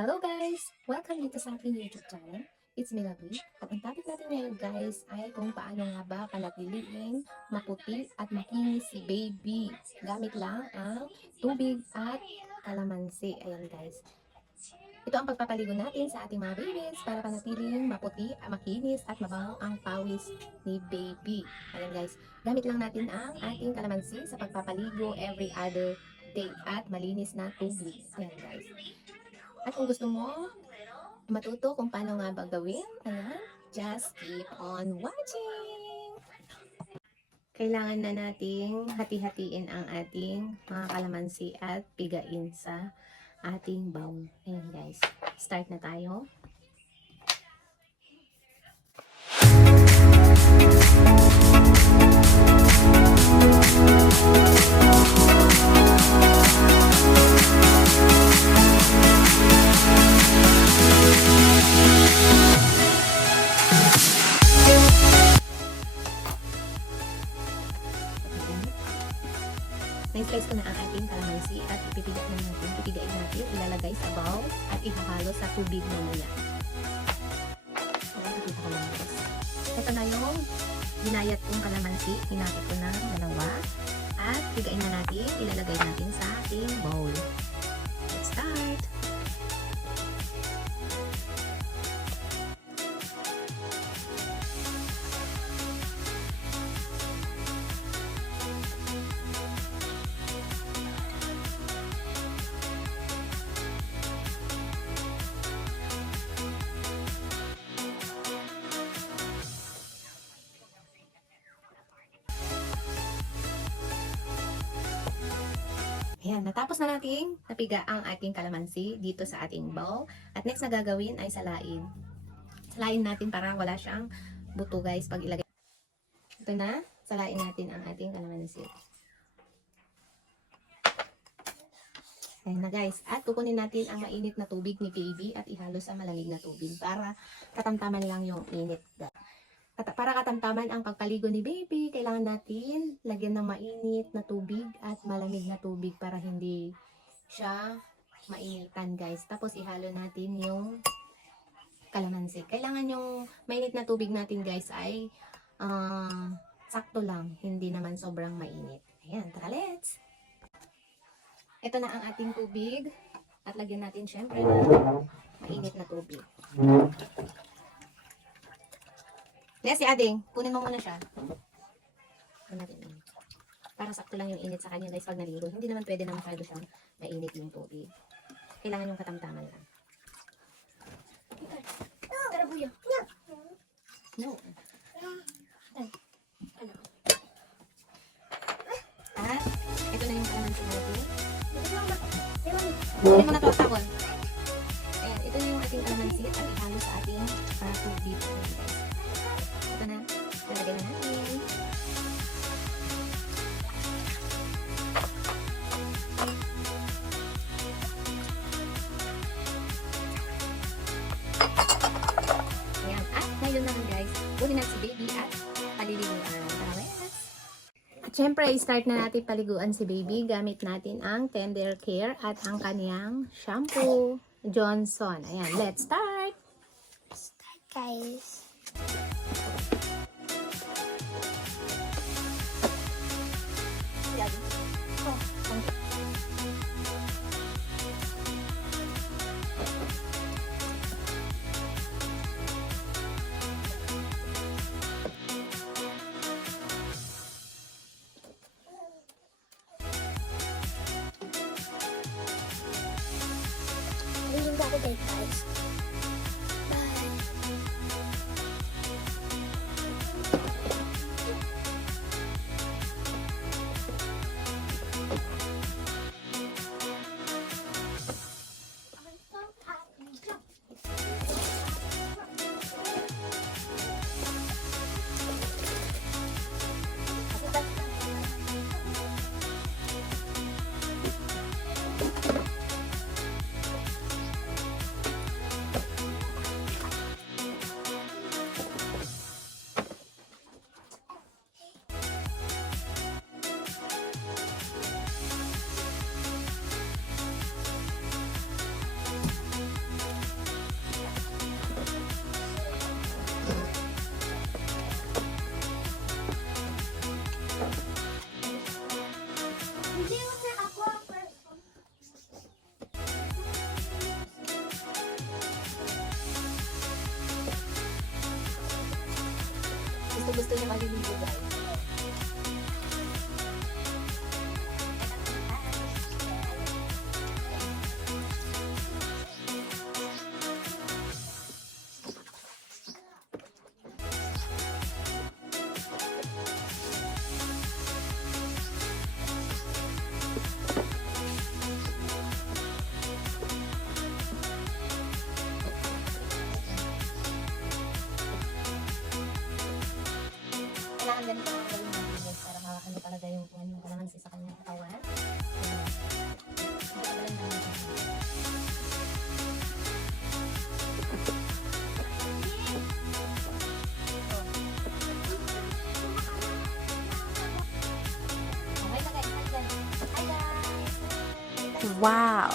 Hello guys! Welcome dito sa aking YouTube channel. It's me Lovely. At ang topic natin ngayon guys ay kung paano nga ba panatiliin, maputi at makinis si baby. Gamit lang ang tubig at kalamansi. Ayan guys. Ito ang pagpapaligo natin sa ating mga babies para panatiling maputi, makinis at mabango ang pawis ni baby. Ayan guys. Gamit lang natin ang ating kalamansi sa pagpapaligo every other day at malinis na tubig. Ayan guys. At kung gusto mo matuto kung paano nga ba gawin, ayan, just keep on watching! Kailangan na nating hati-hatiin ang ating mga kalamansi at pigain sa ating bowl. Ayan guys, start na tayo. Na-slice ko na ang ating kalamansi at pipigain natin, ilalagay sa bowl at ihahalo sa tubig mamaya. Ito na yung ginayat kong kalamansi, hinati ko ng dalawa at pigain na natin, ilalagay natin sa ating bowl. Let's start! Ayan, natapos na natin napiga ang ating kalamansi dito sa ating bowl. At next na gagawin ay salain. Salain natin para wala siyang buto guys pag ilagay. Ito na, salain natin ang ating kalamansi. Ayan na guys. At kukunin natin ang mainit na tubig ni baby at ihalo sa malamig na tubig para katamtaman lang yung init. Para katamtaman ang pagpaligo ni baby, kailangan natin lagyan ng mainit na tubig at malamig na tubig para hindi siya mainitan guys. Tapos ihalo natin yung kalamansi. Kailangan yung mainit na tubig natin guys ay sakto lang, hindi naman sobrang mainit. Ayan, tara let's! Ito na ang ating tubig at lagyan natin syempre ng mainit na tubig. Si Ading, kunin mo muna siya. Para sakto lang yung init sa kanya guys pag naligo. Hindi naman pwede na masyado siyang mainit yung tubig. Kailangan yung katamtaman lang. Tara buya. No. At ito na yung kalamansi natin. Kunin mo na ito, tawon. Ayan, ito na yung ating kalamansi at ihalo sa ating tubig guys. Ito na, lalagay na natin. Ayan, at ngayon naman guys, kunin natin si baby at paliliguan. At syempre, start na natin paliguan si baby gamit natin ang Tender Care at ang kaniyang shampoo, Johnson. Ayan, let's start! Start guys! Ayun ba ako guys? Bye! gusto niya maliligo guys. Kailangan ganito ang gawin natin guys para ano talaga yung kalamansi sa kanyang katawan. Ayan. Ito talaga yung kalamansi. Okay na guys, hi guys. Hi guys. Wow.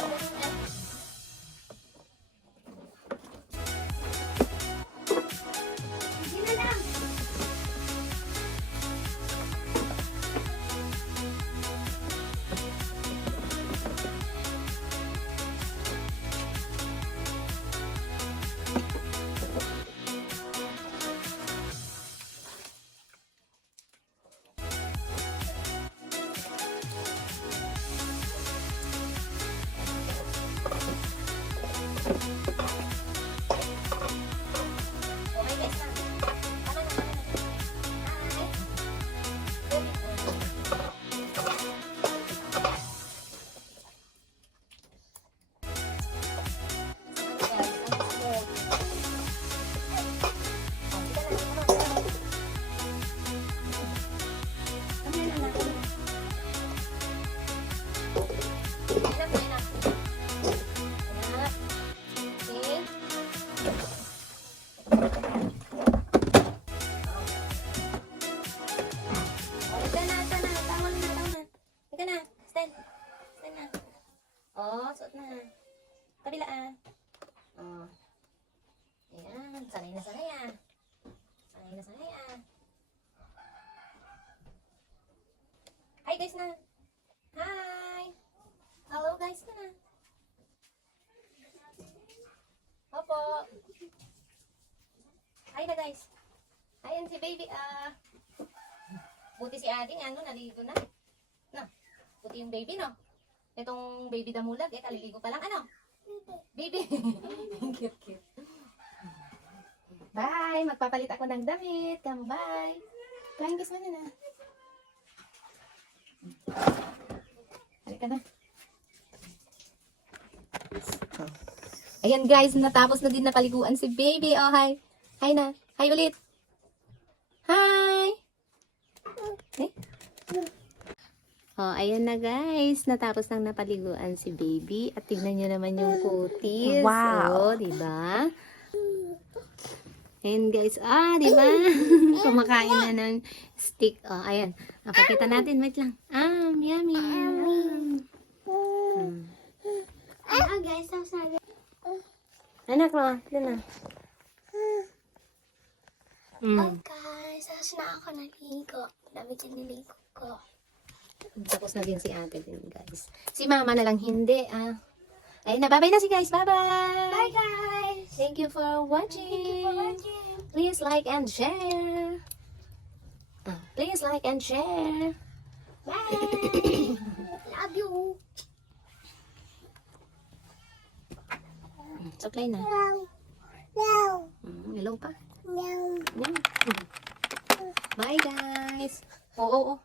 Okay guys na. Tama na, tama na. Hi. Oh, suot na. Kabila ah. Oh. Ayan, sanay na sanay ah. Sanay na sanay ah. Hi guys na. Hi. Hello guys na. Opo. Hi na guys. Ayan si baby ah. Buti si Ading ano, naligo na. No. Buti yung baby no. Itong baby damulag, kaliligo pa lang. Ano? Baby. Cute, cute. Bye! Magpapalit ako ng damit. Come, bye! Flying kiss mo na. Halika na. Ayan guys, natapos na din napaliguan si baby. Oh, hi. Hi na. Hi ulit. Hi! Eh? Oh, ayan na guys. Natapos nang napaliguan si baby. At tignan nyo naman yung kutis. Wow. Oh, diba? Ayan guys. Ah, diba? Kumakain na ng stick. Oh, ayan. Napakita natin. Wait lang. Yummy. Ah, guys, tapos na. Anak mo. Ito na. Oh, guys, tapos na ako naligo. Dami niligo ko. Tapos na din si ate din guys. Si mama na lang hindi. Ayun na. Bye-bye na si guys. Bye-bye. Bye, guys. Thank you for watching. Please like and share. Please like and share. Bye. Love you. Suklay na. Meow. Hello pa. Meow. Bye guys. Oo.